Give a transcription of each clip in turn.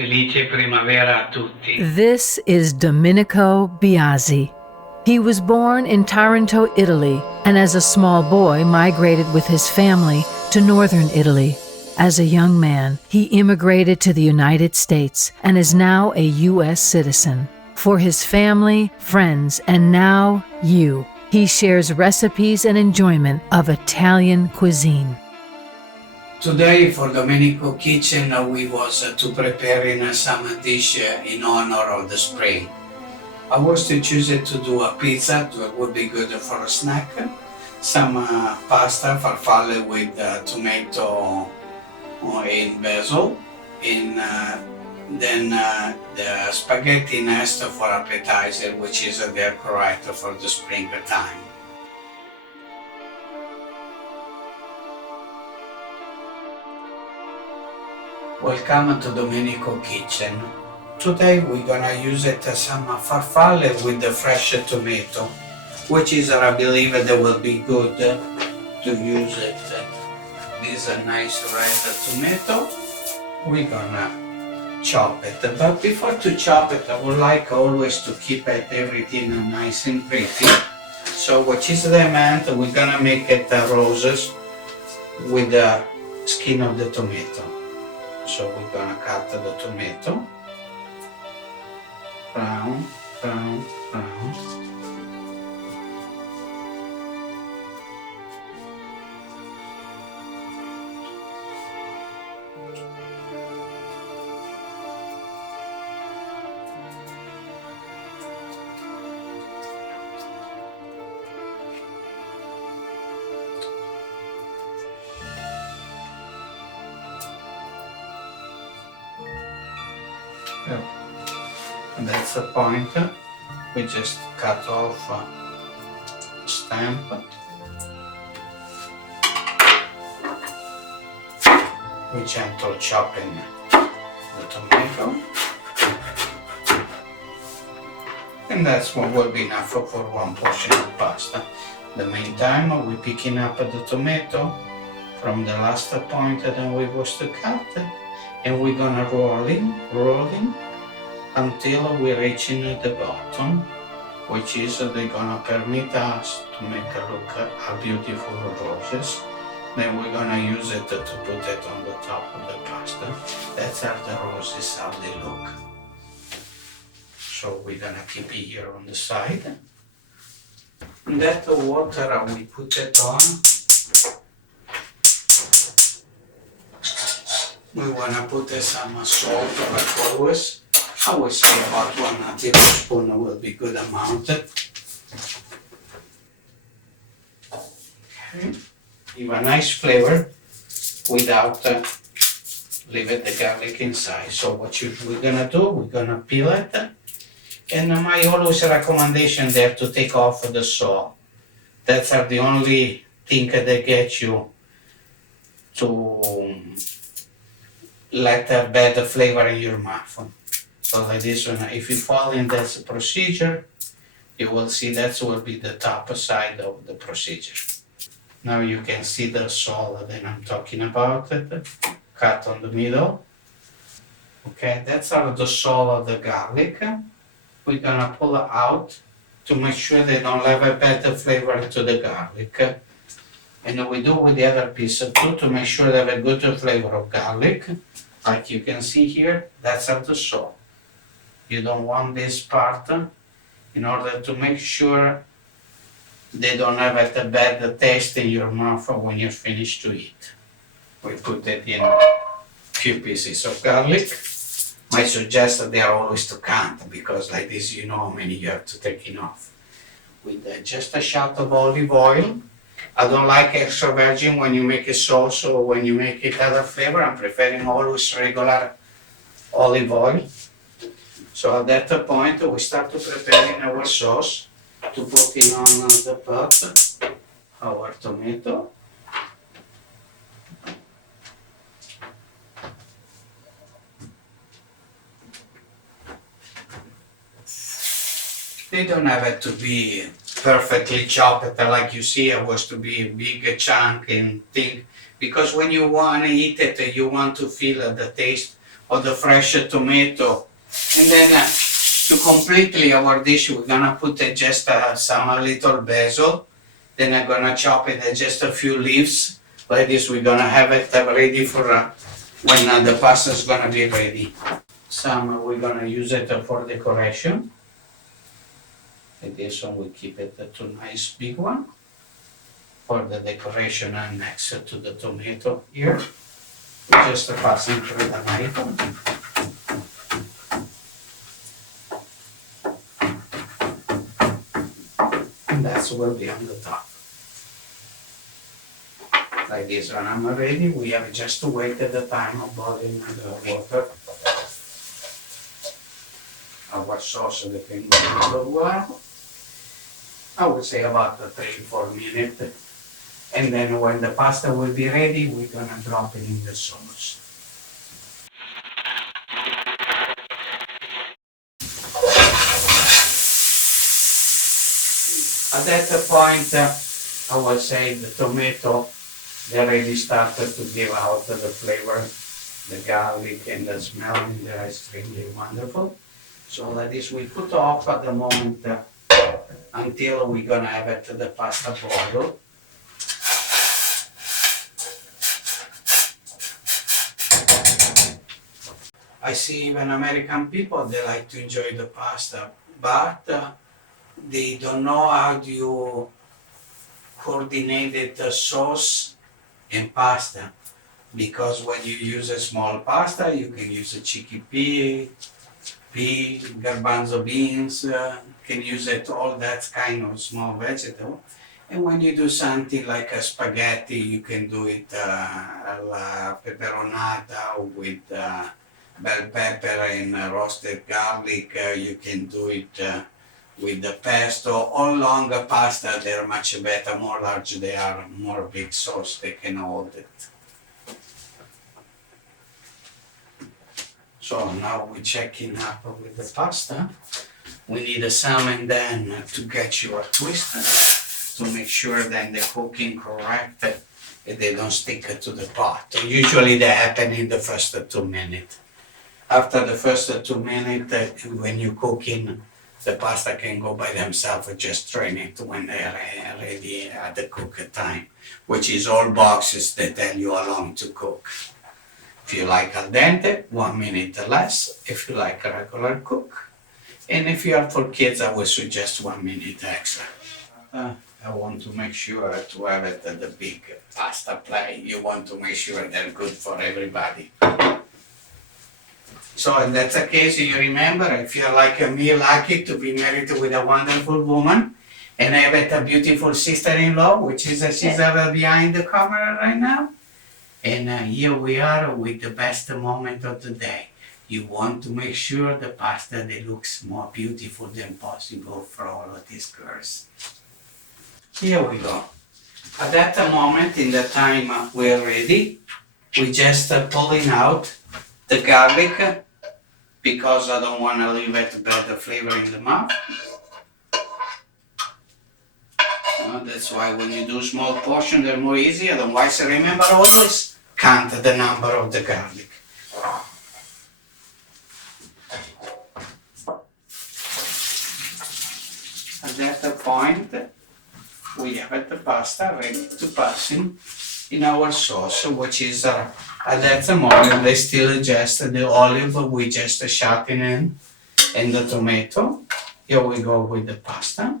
felice primavera a tutti. This is Domenico Biasi. He was born in Taranto, Italy, and as a small boy migrated with his family to northern Italy. As a young man, he immigrated to the United States and is now a U.S. citizen. For his family, friends, and now you, he shares recipes and enjoyment of Italian cuisine. Today for Domenicos Kitchen we was to preparing some dish in honor of the spring. I was to choose it to do a pizza that would be good for a snack, some pasta farfalle with tomato and basil, and then the spaghetti nest for appetizer, which is very correct for the springtime. Welcome to Domenicos Kitchen. Today we're gonna use some farfalle with the fresh tomato, which is I believe that will be good to use it. This is a nice red tomato. We're gonna chop it, but before to chop it, I would like always to keep everything nice and pretty. So what is the amount? We're gonna make it roses with the skin of the tomato. So we're gonna cut the tomato, brown, brown, brown. And that's the point. We just cut off stem. We gentle chopping the tomato. And that's what will be enough for one portion of pasta. The meantime, we're picking up the tomato from the last point that we was to cut. And we're gonna rolling until we reach the bottom, which is they're gonna permit us to make a look at beautiful roses. Then we're gonna use it to put it on the top of the pasta. That's how the roses, how they look. So we're gonna keep it here on the side. And that water we put it on. We want to put some salt like always. I would say about 1 tablespoon will be good amount. Okay. Give a nice flavor without leaving the garlic inside. So what we're gonna do, we're gonna peel it. And my always recommendation there to take off the salt. That's the only thing that gets you to let a bad flavor in your mouth. So like this one, if you follow in this procedure, you will see that will be the top side of the procedure. Now you can see the salt that I'm talking about, cut on the middle. Okay, that's all the salt of the garlic. We're gonna pull it out to make sure they don't have a bad flavor to the garlic. And we do with the other piece too to make sure they have a good flavor of garlic. Like you can see here, that's of the salt. You don't want this part in order to make sure they don't have a bad taste in your mouth when you finish to eat. We put it in a few pieces of garlic. I suggest that they are always to count because like this you know how many you have to take it off. With just a shot of olive oil. I don't like extra virgin when you make a sauce or when you make it other flavor. I'm preferring always regular olive oil. So at that point we start to preparing our sauce to put in on the pot our tomato. They don't have it to be perfectly chopped like you see it was to be a big chunk and thing, because when you want to eat it you want to feel the taste of the fresh tomato. And then to completely our dish, we're gonna put just some little basil. Then I'm gonna chop it just a few leaves. Like this, we're gonna have it ready for when the pasta is gonna be ready. Some we're gonna use it for decoration. And this one we keep it to nice big one for the decoration and next to the tomato here. We just passing through the knife. And that will be on the top. Like this, when I'm ready, we have just to wait at the time of boiling the water. Our sauce can go a little while. I would say about 3-4 minutes. And then when the pasta will be ready, we're gonna drop it in the sauce. At that point, I would say the tomato, they already started to give out the flavor, the garlic and the smell, and they're extremely wonderful. So like this, we put off at the moment until we're gonna have it the pasta boil. I see even American people, they like to enjoy the pasta, but they don't know how do you coordinate the sauce and pasta. Because when you use a small pasta, you can use a chickpea, garbanzo beans, can use it all that kind of small vegetable. And when you do something like a spaghetti, you can do it alla peperonata with bell pepper and roasted garlic. You can do it with the pesto. All long pasta, they're much better, more large they are, more big sauce, they can hold it. So now we're checking up with the pasta. We need some and then to get your twist to make sure that the cooking correct and they don't stick to the pot. Usually they happen in the first 2 minutes. After the first 2 minutes, when you're cooking, the pasta can go by themselves, just train it when they're ready at the cook time, which is all boxes that tell you how long to cook. If you like al dente, 1 minute less. If you like a regular cook. And if you are for kids, I would suggest 1 minute extra. I want to make sure to have it at the big pasta plate. You want to make sure they're good for everybody. So in that case, you remember, if you're like me, lucky to be married with a wonderful woman, and I have a beautiful sister-in-law, which is she's behind the camera right now. And here we are with the best moment of the day. You want to make sure the pasta that looks more beautiful than possible for all of these girls. Here we go. At that moment, in the time we're ready, we just pulling out the garlic because I don't want to leave it bad flavor in the mouth. That's why when you do small portion, they're more easy. Otherwise, remember always count the number of the garlic. At that point, we have the pasta ready to pass in our sauce, which is at that moment they still just the olive we just shot in and the tomato. Here we go with the pasta.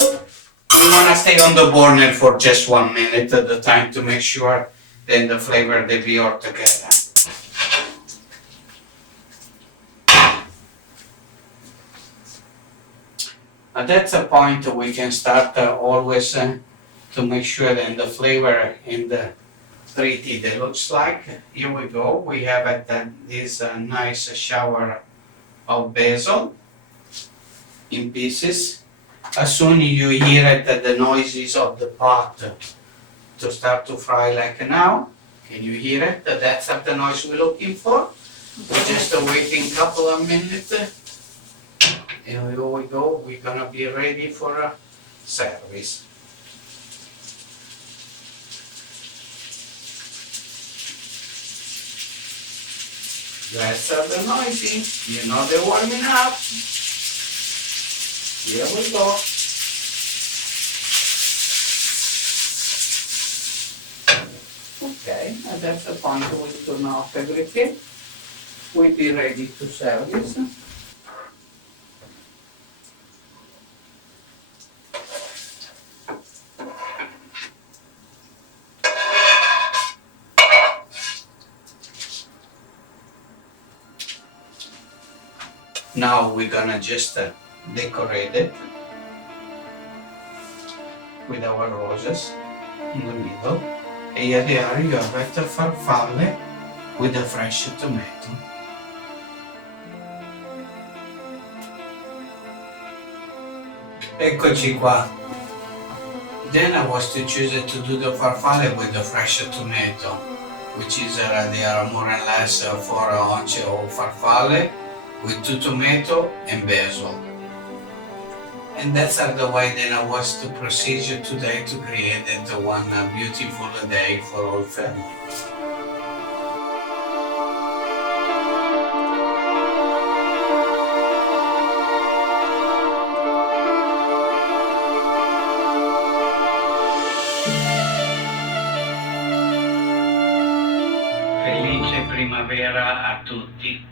We want to stay on the burner for just 1 minute at the time to make sure then the flavor they be all together. At that point we can start always to make sure then the flavor in the pretty that looks like. Here we go, we have this nice shower of basil in pieces. As soon as you hear it, the noises of the pot to start to fry like now. Can you hear it? That's the noise we're looking for. We're just waiting a couple of minutes. And here we go, we're gonna be ready for service. Let's start the noisy. You know they're warming up. Here we go. Okay, and that's the point we turn off everything. We'll be ready to serve this. Now we're gonna just decorate it with our roses in the middle. E here they are, you have the farfalle with the fresh tomato. Eccoci qua. Then I was to choose to do the farfalle with the fresh tomato, which is they are more or less for once or farfalle with 2 tomato and basil. And that's the way then I was to proceed today to create the one beautiful day for all family. Felice primavera a tutti.